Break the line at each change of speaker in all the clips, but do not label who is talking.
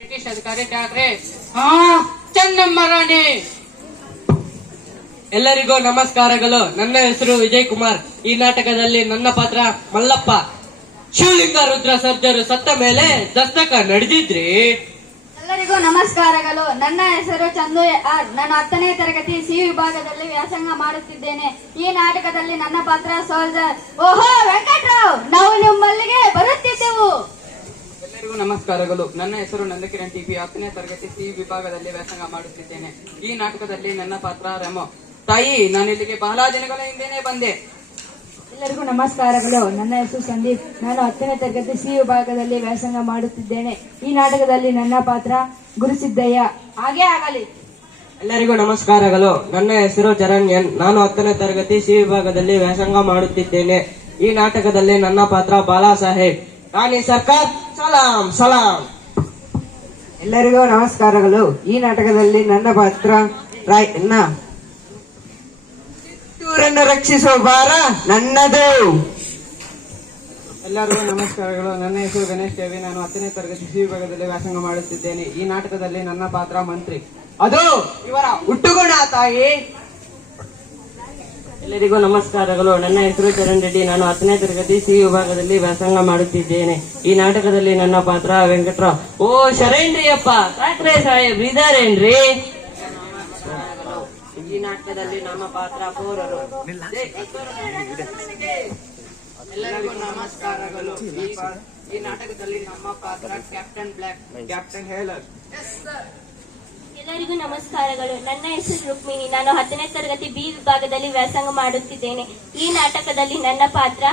British ಅಧಿಕಾರಿ ಹಾ
ಎಲ್ಲರಿಗೂ ನಮಸ್ಕಾರಗಳು. ನನ್ನ ಹೆಸರು ವಿಜಯ್ ಕುಮಾರ್ ಈ ನಾಟಕದಲ್ಲಿ ನನ್ನ ಪಾತ್ರ ಮಲ್ಲಪ್ಪ. ಶಿವಲಿಂಗ ರುದ್ರ ಸರ್ಜರು ಸತ್ತ ಮೇಲೆ ದಸ್ತಕ ನಡೆದಿದ್ರಿ.
ಎಲ್ಲರಿಗೂ ನಮಸ್ಕಾರಗಳು. ನನ್ನ ಹೆಸರು ಚಂದು ನಾನು ಹತ್ತನೇ ತರಗತಿ ಸಿ ವಿಭಾಗದಲ್ಲಿ ವ್ಯಾಸಂಗ ಮಾಡುತ್ತಿದ್ದೇನೆ. ಈ ನಾಟಕದಲ್ಲಿ ನನ್ನ ಪಾತ್ರ ಸೋಲ್ಜರ್. ಓಹೋ, ವೆಂಕಟ್ರಾವ್! ನಾವು ನಿಮ್ಮಲ್ಲಿಗೆ ಬರುತ್ತಿದ್ದೆವು.
ಎಲ್ಲರಿಗೂ ನಮಸ್ಕಾರಗಳು. ನನ್ನ ಹೆಸರು ನಂದಕಿರಣ್ ಟಿವಿ ಹತ್ತನೇ ತರಗತಿ ಸಿ ವಿಭಾಗದಲ್ಲಿ ವ್ಯಾಸಂಗ ಮಾಡುತ್ತಿದ್ದೇನೆ. ಈ ನಾಟಕದಲ್ಲಿ ನನ್ನ ಪಾತ್ರ ರೆಮೋ. ತಾಯಿ ನಾನು ಇಲ್ಲಿಗೆ ಬಹಳ ದಿನಗಳ ಹಿಂದೆನೆ ಬಂದೆ.
ಎಲ್ಲರಿಗೂ ನಮಸ್ಕಾರಗಳು. ನನ್ನ ಹೆಸರು ಸಂದೀಪ್. ನಾನು ಹತ್ತನೇ ತರಗತಿ ಸಿ ವಿಭಾಗದಲ್ಲಿ ವ್ಯಾಸಂಗ ಮಾಡುತ್ತಿದ್ದೇನೆ. ಈ ನಾಟಕದಲ್ಲಿ ನನ್ನ ಪಾತ್ರ ಗುರುಸಿದ್ದಯ್ಯ.
ಹಾಗೆ ಆಗಲಿ.
ಎಲ್ಲರಿಗೂ ನಮಸ್ಕಾರಗಳು. ನನ್ನ ಹೆಸರು ಚರಣ್ ಎನ್ ನಾನು ಹತ್ತನೇ ತರಗತಿ ಸಿ ವಿಭಾಗದಲ್ಲಿ ವ್ಯಾಸಂಗ ಮಾಡುತ್ತಿದ್ದೇನೆ. ಈ ನಾಟಕದಲ್ಲಿ ನನ್ನ ಪಾತ್ರ ಬಾಲಾ ಸಾಹೇಬ್. ರಾಣಿ ಸರ್ಕಾರ್ ಸಲಾಂ ಸಲಾಂ.
ಎಲ್ಲರಿಗೂ ನಮಸ್ಕಾರಗಳು. ಈ ನಾಟಕದಲ್ಲಿ ನನ್ನ ಪಾತ್ರ ರಾಯ್ ಎನ್ನ ಊರನ್ನು ರಕ್ಷಿಸುವ ಭಾರ ನನ್ನದು.
ಎಲ್ಲರಿಗೂ ನಮಸ್ಕಾರಗಳು. ನನ್ನ ಹೆಸರು ಗಣೇಶ್ ದೇವಿ. ನಾನು ಹತ್ತನೇ ತರಗತಿ ಸಿ ವಿಭಾಗದಲ್ಲಿ ವ್ಯಾಸಂಗ ಮಾಡುತ್ತಿದ್ದೇನೆ ಈ ನಾಟಕದಲ್ಲಿ ನನ್ನ ಪಾತ್ರ ಮಂತ್ರಿ. ಅದು ಇವರ ಹುಟ್ಟುಗುಣ ತಾಯಿ.
ಎಲ್ಲರಿಗೂ ನಮಸ್ಕಾರಗಳು. ನನ್ನ ಹೆಸರು ಚರಣ್ ರೆಡ್ಡಿ. ನಾನು ಹತ್ತನೇ ತರಗತಿ ಸಿ ವಿಭಾಗದಲ್ಲಿ ವ್ಯಾಸಂಗ ಮಾಡುತ್ತಿದ್ದೇನೆ. ಈ ನಾಟಕದಲ್ಲಿ ನನ್ನ ಪಾತ್ರ ವೆಂಕಟರಾವ್ ಓ ಶರೇನ್ರಿ ಅಪ್ಪ ಠಾಕ್ರೆ ಸಾಹೇಬ್ ಇದಾರೇನ್ರಿ? ಈ ನಾಟಕದಲ್ಲಿ ನಮ್ಮ ಪಾತ್ರ ಪೌರರು
ಎಲ್ಲರಿಗೂ ನಮಸ್ಕಾರಗಳು. ಈ ನಾಟಕದಲ್ಲಿ ನಮ್ಮ ಪಾತ್ರ ಕ್ಯಾಪ್ಟನ್ ಬ್ಲ್ಯಾಕ್ ಕ್ಯಾಪ್ಟನ್ ಹೇಲರ್
ಎಲ್ಲರಿಗೂ ನಮಸ್ಕಾರಗಳು. ನನ್ನ ಹೆಸರು ರುಕ್ಮಿಣಿ. ನಾನು ಹತ್ತನೇ ತರಗತಿ ಬಿ ವಿಭಾಗದಲ್ಲಿ ವ್ಯಾಸಂಗ ಮಾಡುತ್ತಿದ್ದೇನೆ. ಈ ನಾಟಕದಲ್ಲಿ ನನ್ನ ಪಾತ್ರ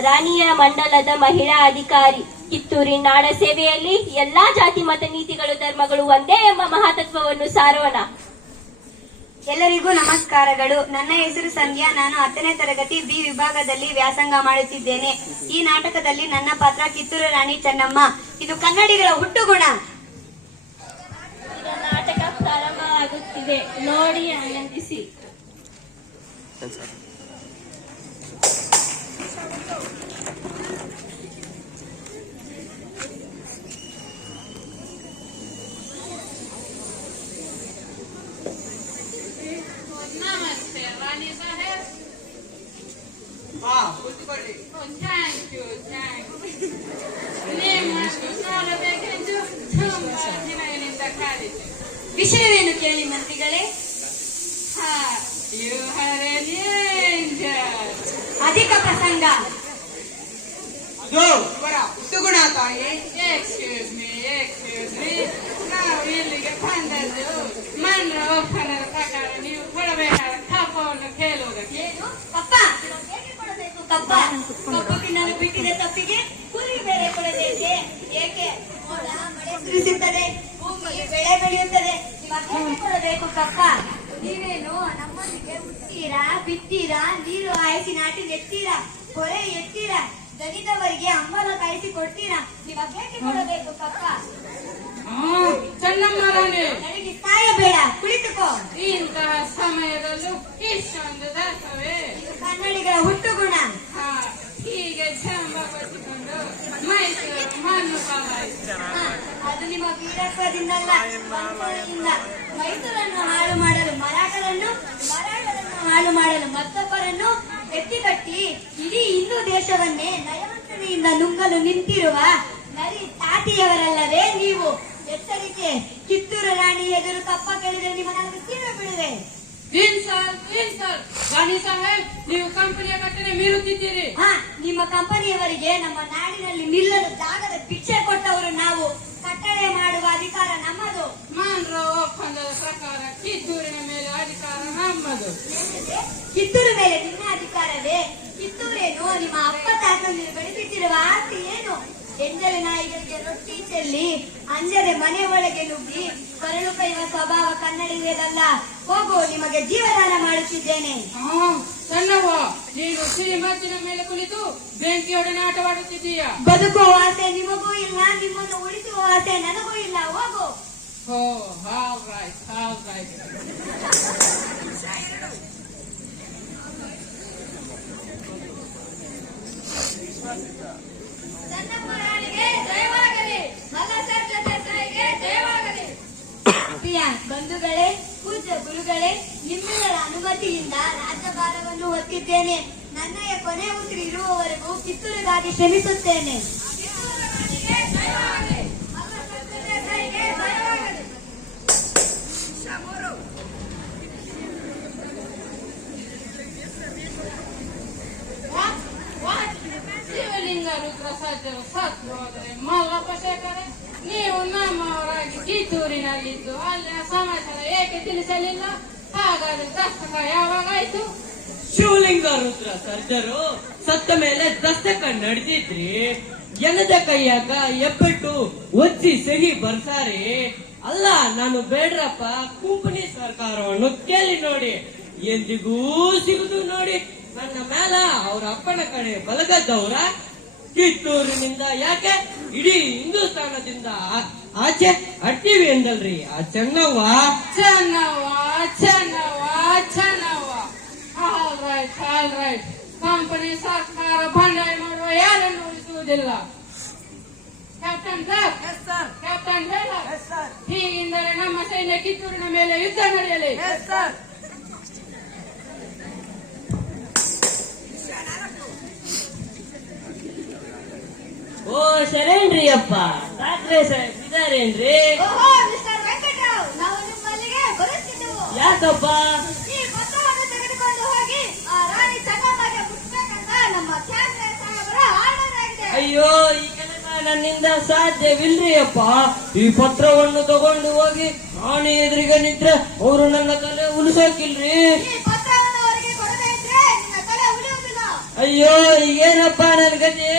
ರಾಣಿಯ ಮಂಡಲದ ಮಹಿಳಾ ಅಧಿಕಾರಿ. ಕಿತ್ತೂರಿ ನಾಡ ಸೇವೆಯಲ್ಲಿ ಎಲ್ಲಾ ಜಾತಿ, ಮತ, ನೀತಿಗಳು, ಧರ್ಮಗಳು ಒಂದೇ ಎಂಬ ಮಹಾತತ್ವವನ್ನು ಸಾರೋಣ.
ಎಲ್ಲರಿಗೂ ನಮಸ್ಕಾರಗಳು. ನನ್ನ ಹೆಸರು ಸಂಧ್ಯಾ. ನಾನು ಹತ್ತನೇ ತರಗತಿ ಬಿ ವಿಭಾಗದಲ್ಲಿ ವ್ಯಾಸಂಗ ಮಾಡುತ್ತಿದ್ದೇನೆ. ಈ ನಾಟಕದಲ್ಲಿ ನನ್ನ ಪಾತ್ರ ಕಿತ್ತೂರು ರಾಣಿ ಚೆನ್ನಮ್ಮ. ಇದು ಕನ್ನಡಿಗರ ಹುಟ್ಟುಗುಣ.
ಪ್ರಾರಂಭವಾಗುತ್ತಿದೆ ನೋಡಿ ಆನಂದಿಸಿ
ನಮಸ್ತೆ ರಾಣಿ ಸಾಹೇಬ್
ಹಾ ಕೂತ್ಕೊಳ್ಳಿ
ಥ್ಯಾಂಕ್ ಯು ಥ್ಯಾಂಕ್ ನಿಮ್ಮಷ್ಟು ಸೌಲಭ್ಯಕ್ಕೆಂದು ತುಂಬಾ ದಿನಗಳಿಂದ ಕಾದಿದ್ದೆ
ವಿಷಯವೇನು ಕೇಳಿ ಮಂತ್ರಿಗಳೇ?
ಹಾ. ಯು ಹರ್
ಅಧಿಕ ಪ್ರಸಂಗ
ಸುಗುಣ ತಾಯಿ.
ಎಕ್ಸ್ಕ್ಯೂಸ್ ಮೀ ಎಕ್ಸ್ಕ್ಯೂಸ್ ಮೀ ನಾವು ಇಲ್ಲಿಗೆ ಬಂದದ್ದು ಮನ್ರ ಒಪ್ಪನದ ಪ್ರಕಾರ ನೀವು ಕೊಡಬೇಕಾದ ಕಪ್ಪವನ್ನು ಕೇಳುವುದಕ್ಕೆ.
ಕಪ್ಪ ಕಪ್ಪ ಬಿಟ್ಟಿದೆ ತಪ್ಪಿಗೆ? ಕುರಿ ಬೇರೆ ಕೊಡಬೇಕೆ? ಏಕೆ? ಮಳೆ ಸುರಿಸುತ್ತದೆ ಬೆಳೆ ಬೆಳೆಯುತ್ತದೆ. ಕೊಡಬೇಕು ಕಪ್ಪ? ನೀವೇನು ನಮ್ಮೊಂದಿಗೆ ಹುಟ್ತೀರಾ ಬಿತ್ತೀರಾ ನೀರು ಹಾಯಿಸಿ ನಾಟಿ ನೆತ್ತೀರಾ ಕೊಳೆ ಎತ್ತೀರಾ ದನಿದವರಿಗೆ ಅಂಬಲ ಕಾಯಿಸಿ ಕೊಡ್ತೀರಾ? ನಿಮಗೇಕೆ ಕೊಡಬೇಕು ಕಪ್ಪ.
ಚೆನ್ನಮ್ಮ ರಾಣಿ.
ನನಗೆ ಸಾಯಬೇಡ ಕುಳಿತುಕೋ.
ಇಂತಹ ಸಮಯದಲ್ಲೂ ಇಷ್ಟೊಂದು
ದಾಸವೇ. ಕನ್ನಡಿಗರ ಹುಟ್ಟುಗುಣ
ಹಾ, ಹೀಗೆ ಜಂಬ ಬಚ್ಚಿಕೊಂಡು ಮೈಸೂರು ಮಣ್ಣು ಪಾಲಾಯಿತು
ಹ, ಅದು ನಿಮ್ಮ ವೀರತ್ವದಿಂದಲ್ಲ ಸ್ವಂತದಿಂದ ಮೈಸೂರನ್ನು ಹಾಳು ಮಾಡಲು ಮರಾಠರನ್ನು ಮರಾಠರನ್ನು ಹಾಳು ಮಾಡಲು ಮತ್ತೊಬ್ಬರನ್ನು ಎತ್ತಿಕಟ್ಟಿ ಇಡೀ ಹಿಂದೂ ದೇಶವನ್ನೇ ನಯವಂತನೆಯಿಂದ ನುಂಗಲು ನಿಂತಿರುವ ನರಿ ತಾತಿಯವರಲ್ಲವೇ ನೀವು. ಎಚ್ಚರಿಕೆ ಕಿತ್ತೂರು ರಾಣಿ ಎದುರು ತಪ್ಪ ಕೇಳಿದ್ರೆ ನಿಮ್ಮ ನನಗೆ ತೀರ ಬಿಡುವೆ
ರಾಣಿ ಸಾಹೇಬ್ ನೀವು ಕಂಪನಿಯ ಕಟ್ಟನೆ ಮೀರುತ್ತಿದ್ದೀರಿ.
ಹಾ ನಿಮ್ಮ ಕಂಪನಿಯವರಿಗೆ ನಮ್ಮ ನಾಡಿನಲ್ಲಿ ನಿಲ್ಲಲು ಜಾಗದ ಭಿಕ್ಷೆ ಕೊಟ್ಟವರು ನಾವು. ಕಟ್ಟಳೆ ಮಾಡುವ ಅಧಿಕಾರ ನಮ್ಮದು.
ಮಾನ್ರ ಒಪ್ಪಂದದ ಪ್ರಕಾರ ಕಿತ್ತೂರಿನ ಮೇಲೆ ಅಧಿಕಾರ ನಮ್ಮದು?
ಕಿತ್ತೂರು ಮೇಲೆ ನಿಮ್ಮ ಅಧಿಕಾರವೇ? ಕಿತ್ತೂರೇನು? ನಿಮ್ಮ ಅಪ್ಪ ತಾತಂದಿರು ಬೆಳೆಸಿಟ್ಟಿರುವ ಆಸ್ತಿ ಏನು? ಎಂಜಲೆ ನಾಯಿಗಳಿಗೆ ರೊಟ್ಟಿ ಚೆಲ್ಲಿ ಅಂಜಲೆ ಮನೆ ಒಳಗೆ ನುಗ್ಗಿ ಕರಳು ಕೈವ ಸ್ವಭಾವ ಕನ್ನಡಿಯದಲ್ಲ ಹೋಗು ನಿಮಗೆ ಜೀವದಾನ ಮಾಡುತ್ತಿದ್ದೇನೆ.
ಹಾ ಸಣ್ಣವ್ವ ನೀನು ಶ್ರೀಮಂತಿನ ಮೇಲೆ ಕುಳಿತು ಬೆಂಕಿಯೊಡನೆ ಆಟವಾಡುತ್ತಿದ್ದೀಯ.
ಬದುಕುವ ಆಸೆ ನಿಮಗೂ ಇಲ್ಲ ನಿಮ್ಮನ್ನು ಉಳಿಸುವ ಆಸೆ ನನಗೂ ಇಲ್ಲ ಹೋಗು.
ಓ ಹಾವ್ ರೈಟ್ ಹಾವ್ ರೈಟ್
ಸಣ್ಣ ರಾಣಿಗೆ ಜಯವಾಗಲಿ ಮಲ್ಲಸರ್ ಜೊತೆ ಜಯವಾಗಲಿ
ಬಂಧುಗಳೇ ಗುರುಗಳೇ ನಿಮ್ಮೆಲ್ಲರ ಅನುಮತಿಯಿಂದ ರಾಜ್ಯಭಾರವನ್ನು ಹೊತ್ತಿದ್ದೇನೆ. ನನ್ನಯ ಕೊನೆ ಉಸಿರು ಇರುವವರೆಗೂ ಕಿತ್ತೂರಿಗಾಗಿ ಶ್ರಮಿಸುತ್ತೇನೆ
ಶಿವಲಿಂಗ ರುದ್ರ ಸಾಧ್ಯ ಹೋದರೆ ಶೇಖರೆ ನೀವು ನಮ್ಮವರಾಗಿ ಕಿತ್ತೂರಿನಲ್ಲಿದ್ದು ಅಲ್ಲಿನ ಸಮಾಚಾರ ಏಕೆ ತಿಳಿಸಲಿಲ್ಲ? ಹಾಗಾದ್ರೆ ದಸ್ತಕ ಯಾವಾಗಾಯ್ತು?
ಶಿವಲಿಂಗ ರುದ್ರ ಸರ್ಜರು ಸತ್ತ ಮೇಲೆ ದಸ್ತಕ ನಡೆದಿದ್ರಿ ಜನದ ಕೈಯಾಗ ಎಬ್ಬೆಟ್ಟು ಒಚ್ಚಿ ಸಹಿ ಬರ್ಸಾರಿ ಅಲ್ಲ, ನಾನು ಬೇಡ್ರಪ್ಪ, ಕುಂಪನಿ ಸರ್ಕಾರವನ್ನು ಕೇಳಿ ನೋಡಿ. ಎಂದಿಗೂ ಸಿಗುದು ನೋಡಿ. ನನ್ನ ಮೇಲ ಅವ್ರ ಅಪ್ಪನ ಕಡೆ ಬಲಗದ್ದವ್ರ ಕಿತ್ತೂರಿನಿಂದ ಯಾಕೆ ಇಡೀ ಹಿಂದೂಸ್ತಾನದಿಂದ ಆಚೆ ಅಟ್ಟಿವಿ ಎಂದಲ್ರಿ ಆ Chennavva.
Chennavva Chennavva Chennavva. All right all right company ಸರ್ಕಾರ ಬಂಡಾಯ ಮಾಡುವ ಯಾರನ್ನು ಉಳಿಸುವುದಿಲ್ಲ? ಕ್ಯಾಪ್ಟನ್ ಸರ್ ಕ್ಯಾಪ್ಟನ್ ಹೇಳ ಹೀಗಿಂದರೆ ನಮ್ಮ ಸೈನ್ಯ ಕಿತ್ತೂರಿನ ಮೇಲೆ ಯುದ್ಧ ನಡೆಯಲಿ.
ಓ ಶರೇನ್ರಿ ಅಪ್ಪ. ಡಾಕ್ಟ್ರೇ ಸಾಹೇಬ್ ಇದಾರೇನ್ರಿ ಯಾಕಪ್ಪ? ಅಯ್ಯೋ ಈ ಕೆಲಸ ನನ್ನಿಂದ ಸಾಧ್ಯವಿಲ್ರಿ ಅಪ್ಪ. ಈ ಪತ್ರವನ್ನು ತಗೊಂಡು ಹೋಗಿ ನಾನು ಎದುರಿಗೆ ನಿಂತ್ರೆ ಅವರು ನನ್ನ ತಲೆ ಉಳಿಸೋಕಿಲ್ರಿ
ಈ ಪತ್ರವನ್ನು ಅವರಿಗೆ ಕೊಡದೇ ಇದ್ರೆ ನಿನ್ನ ತಲೆ ಉಳಿಯುವುದಿಲ್ಲ.
ಅಯ್ಯೋ ಏನಪ್ಪ ನನ್ ಗತಿ?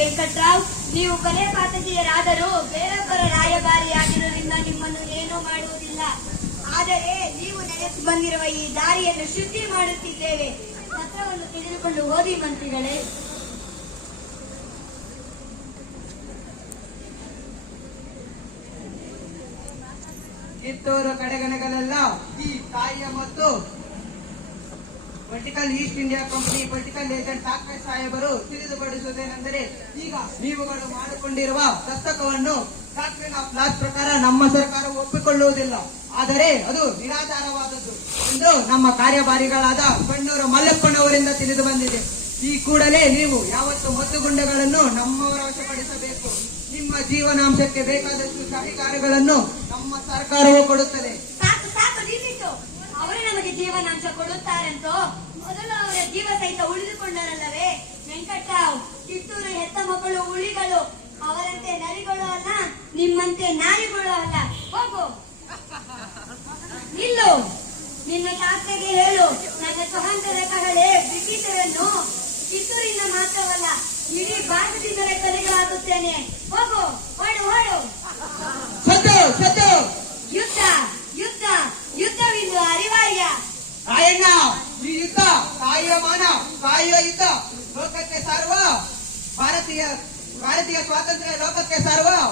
ವೆಂಕಟ್ರಾವ್, ನೀವು ಕೊಲೆ ಪಾತಕೀಯರಾದರೂ ಬೇರೊಬ್ಬರ ರಾಯಭಾರಿಯಾಗಿರೋದ್ರಿಂದ ನಿಮ್ಮನ್ನು ಏನೂ ಮಾಡುವುದಿಲ್ಲ. ಆದರೆ ನೀವು ನೆನೆಸಿ ಬಂದಿರುವ ಈ ದಾರಿಯನ್ನು ಶುದ್ಧಿ ಮಾಡುತ್ತಿದ್ದೇವೆ. ಪತ್ರವನ್ನು ತಿಳಿದುಕೊಂಡು ಓದಿ ಮಂತ್ರಿಗಳೇ.
ಕಿತ್ತೂರು ಕಡೆಗಣಗಳೆಲ್ಲ ಈ ತಾಯಿಯ ಮತ್ತು political East India company political agent Thackeray ಸಾಹೇಬರು ತಿಳಿದುಪಡಿಸುವುದೇನೆಂದರೆ, ಈಗ ನೀವುಗಳು ಮಾಡಿಕೊಂಡಿರುವ ದಸ್ತಕವನ್ನು ಲಾಸ್ ಪ್ರಕಾರ ನಮ್ಮ ಸರ್ಕಾರ ಒಪ್ಪಿಕೊಳ್ಳುವುದಿಲ್ಲ. ಆದರೆ ಅದು ನಿರಾಧಾರವಾದದ್ದು ಎಂದು ನಮ್ಮ ಕಾರ್ಯಭಾರಿಗಳಾದ ಬಣ್ಣೂರು ಮಲ್ಲಪ್ಪನವರಿಂದ ತಿಳಿದು ಬಂದಿದೆ. ಈ ಕೂಡಲೇ ನೀವು ಯಾವತ್ತು ಮದ್ದುಗುಂಡಗಳನ್ನು ನಮ್ಮವರ ವಶಪಡಿಸಬೇಕು. ನಿಮ್ಮ ಜೀವನಾಂಶಕ್ಕೆ ಬೇಕಾದಷ್ಟು ಸಹಕಾರಗಳನ್ನು ನಮ್ಮ ಸರ್ಕಾರವು ಕೊಡುತ್ತದೆ
ಸಾಕು ಸಾಕು ನಿಲ್ಲಿಸು ಅವರೇ ನಮಗೆ ಜೀವನಾಂಶ ಕೊಡುತ್ತಾರೆಂತೋ? ಮೊದಲು ಅವರ ಜೀವ ಸಹಿತ ಉಳಿದುಕೊಂಡರಲ್ಲವೇ? ವೆಂಕಟರಾವ್ ಕಿತ್ತೂರು ಹೆತ್ತ ಮಕ್ಕಳು ಉಳಿಗಳು ಅವರಂತೆ ನರಿಗಳು ಅಲ್ಲ, ನಿಮ್ಮಂತೆ ನಾಯಿಗಳು ಅಲ್ಲ. ಹೋಗು. ನಿಲ್ಲು. ನಿನ್ನ ಶಾಸ್ತ್ರಿಗೆ ಹೇಳು. ನನ್ನ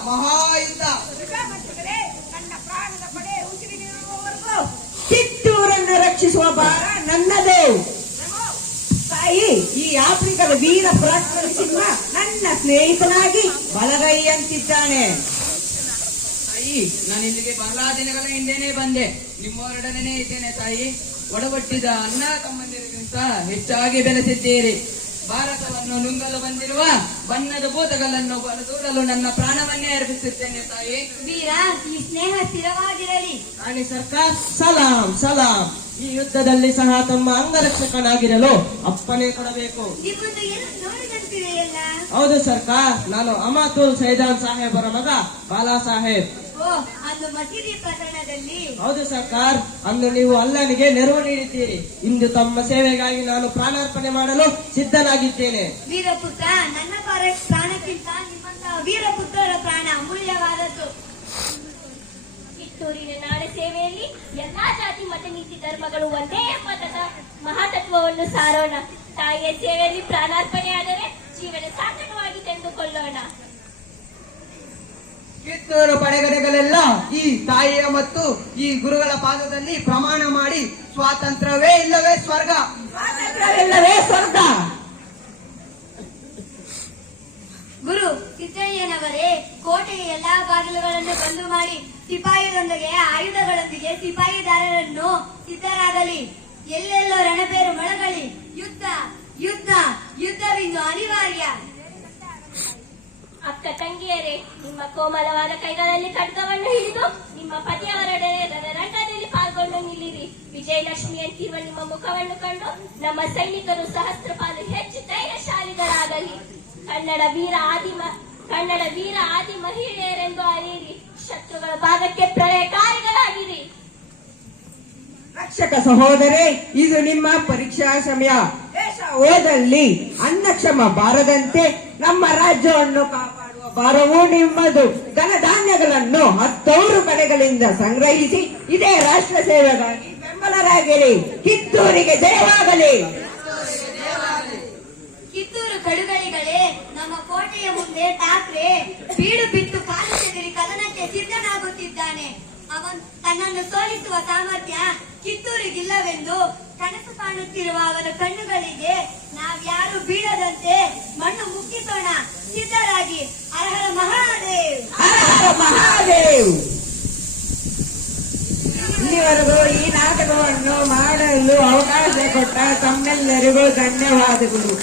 ಮಹಾಯುದ್ಧ.
ಕಿತ್ತೂರನ್ನು ರಕ್ಷಿಸುವ ಭಾರ ನನ್ನದೇ. ತಾಯಿ ಈ ಆಫ್ರಿಕಾದ ವೀರ ಪರಾಕ್ರಮ ಸಿಂಹ ನನ್ನ ಸ್ನೇಹಿತನಾಗಿ ಬಲಗೈಯಂತಿದ್ದಾನೆ.
ತಾಯಿ ನಾನು ಇಲ್ಲಿಗೆ ಬಹಳ ದಿನಗಳ ಹಿಂದೆನೆ ಬಂದೆ. ನಿಮ್ಮವರೊಡನೆ ಇದ್ದೇನೆ ತಾಯಿ. ಒಡಗೊಟ್ಟಿದ ಅಣ್ಣ ತಮ್ಮಂದಿರಿಗಿಂತ ಹೆಚ್ಚಾಗಿ ಬೆಳೆಸಿದ್ದೀರಿ. ಭಾರತವನ್ನು ನುಂಗಲು ಬಂದಿರುವ ಬಣ್ಣದ ಭೂತಗಳನ್ನು ದೂರಲು ನನ್ನ ಪ್ರಾಣವನ್ನೇ ಅರ್ಪಿಸುತ್ತೇನೆ ತಾಯಿ.
ವೀರ ಈ ಸ್ನೇಹ ಸ್ಥಿರವಾಗಿರಲಿ.
ರಾಣಿ ಸರ್ಕಾರ್ ಸಲಾಂ ಸಲಾಂ. ಈ ಯುದ್ಧದಲ್ಲಿ ಸಹ ತಮ್ಮ ಅಂಗರಕ್ಷಕನಾಗಿರಲು ಅಪ್ಪನೇ ಕೊಡಬೇಕು. ಹೌದು ಸರ್ಕಾರ್ ನಾನು ಅಮಾತುಲ್ ಸೈದಾನ್ ಸಾಹೇಬರ ಮಗ ಬಾಲಾ ಸಾಹೇಬ್.
ಅಂದು ಮಸೀದಿ ಪ್ರಕರಣದಲ್ಲಿ
ಹೌದು ಸರ್ಕಾರ್ ಅಂದು ನೀವು ಅಲ್ಲನಿಗೆ ನೆರವು ನೀಡಿದ್ದೀರಿ. ಇಂದು ತಮ್ಮ ಸೇವೆಗಾಗಿ ನಾನು ಪ್ರಾಣಾರ್ಪಣೆ ಮಾಡಲು ಸಿದ್ಧನಾಗಿದ್ದೇನೆ.
ವೀರಪುತ್ರ ನನ್ನ ಪಾರ ಪ್ರಾಣಕ್ಕಿಂತ ನಿಮ್ಮಂತಹ ವೀರಪುತ್ರರ ಪ್ರಾಣ ಅಮೂಲ್ಯವಾದದ್ದು.
ಕಿತ್ತೂರಿನ ನಾಡ ಸೇವೆಯಲ್ಲಿ ಎಲ್ಲಾ ಜಾತಿ ಮತ ನೀತಿ ಧರ್ಮಗಳು ಒಂದೇ ಮತದ ಮಹಾತತ್ವವನ್ನು ಸಾರೋಣ. ತಾಯಿಯ ಸೇವೆಯಲ್ಲಿ ಪ್ರಾಣಾರ್ಪಣೆ ಆದರೆ ಜೀವನ ಸಾರ್ಥಕವಾಗಿ ತೆಗೆದುಕೊಳ್ಳೋಣ.
ಕಿತ್ತೂರು ಪಡೆಗಡೆಗಳೆಲ್ಲ ಈ ತಾಯಿಯ ಮತ್ತು ಈ ಗುರುಗಳ ಪಾದದಲ್ಲಿ ಪ್ರಮಾಣ ಮಾಡಿ ಸ್ವಾತಂತ್ರ್ಯವೇ ಇಲ್ಲವೇ ಸ್ವರ್ಗ?
ಇಲ್ಲವೇ ಸ್ವರ್ಗ?
ಗುರು ಸಿದ್ದಯ್ಯನವರೇ ಕೋಟೆಯ ಎಲ್ಲಾ ಬಾಗಿಲುಗಳನ್ನು ಬಂದು ಮಾಡಿ ಸಿಪಾಯಿಯೊಂದಿಗೆ ಆಯುಧಗಳೊಂದಿಗೆ ಸಿಪಾಯಿದಾರರನ್ನು ಸಿದ್ಧರಾಗಲಿ. ಎಲ್ಲೆಲ್ಲೋ ರಣಬೇರು ಮೊಳಗಲಿ. ಯುದ್ಧ ಯುದ್ಧ ಯುದ್ಧವಿಂದು ಅನಿವಾರ್ಯ.
ತಂಗಿಯರೇ ನಿಮ್ಮ ಕೋಮಲವಾದ ಕೈಗಳಲ್ಲಿ ಖಡ್ಗವನ್ನು ಹಿಡಿದು ನಿಮ್ಮ ಪತಿಯವರೊಡನೆ ರಣರಂಗದಲ್ಲಿ ಪಾಲ್ಗೊಂಡು ನಿಲ್ಲಿರಿ. ವಿಜಯಲಕ್ಷ್ಮಿ ಅಂತಿರುವ ನಿಮ್ಮ ಮುಖವನ್ನು ಕಂಡು ನಮ್ಮ ಸೈನಿಕರು ಸಹಸ್ರ ಪಾಲು ಹೆಚ್ಚು ಧೈರ್ಯಶಾಲಿಗಳಾಗಲಿ. ಕನ್ನಡ ವೀರ ಆದಿಮ, ಕನ್ನಡ ವೀರ ಆದಿ ಮಹಿಳೆಯರೆಂದು ಅರಿಯಿರಿ. ಶತ್ರುಗಳ ಭಾಗಕ್ಕೆ ಪ್ರಳಯಕಾರಿಗಳಾಗಿರಿ.
ರಕ್ಷಕ ಸಹೋದರೇ, ಇದು ನಿಮ್ಮ ಪರೀಕ್ಷಾ ಸಮಯ. ದೇಶ ಓದಲ್ಲಿ ಅನ್ನಕ್ಷಮ ಬಾರದಂತೆ ನಮ್ಮ ರಾಜ್ಯವನ್ನು ಕಾಪಾಡುವ ನಿಮ್ಮದು. ಧನಧಾನ್ಯಗಳನ್ನು ಹತ್ತೂರು ಕಡೆಗಳಿಂದ ಸಂಗ್ರಹಿಸಿ ಇದೇ ರಾಷ್ಟ್ರ ಸೇವೆಗಾಗಿ ಬೆಂಬಲರಾಗಿರಿ. ಕಿತ್ತೂರಿಗೆ ಜಯವಾಗಲಿ.
ಕಿತ್ತೂರು ಕಡುಗಳಿಗಳೇ ನಮ್ಮ ಕೋಟೆಯ ಮುಂದೆ ಠಾಕ್ರೆ ಬೀಡು ಬಿತ್ತು ಕಾಲು ಕದನಕ್ಕೆ ಸಿದ್ಧನಾಗುತ್ತಿದ್ದಾನೆ. ಅವನು ತನ್ನನ್ನು ಸೋಲಿಸುವ ಸಾಮರ್ಥ್ಯ ಕಿತ್ತೂರಿಗಿಲ್ಲವೆಂದು ಕನಸು ಕಾಣುತ್ತಿರುವ ಅವನ ಕಣ್ಣುಗಳಿಗೆ ನಾವ್ಯಾರು ಬೀಳದಂತೆ ಮಣ್ಣು ಮುಕ್ಕಿಸೋಣ, ಸಿದ್ಧರಾಗಿ. ಅರ್ಹರ ಮಹಾದೇವ್.
ಮಹಾದೇವ್. ಇಲ್ಲಿವರೆಗೂ ಈ ನಾಟಕವನ್ನು ಮಾಡಲು ಅವಕಾಶ ಕೊಟ್ಟ ತಮ್ಮೆಲ್ಲರಿಗೂ ಧನ್ಯವಾದಗಳು.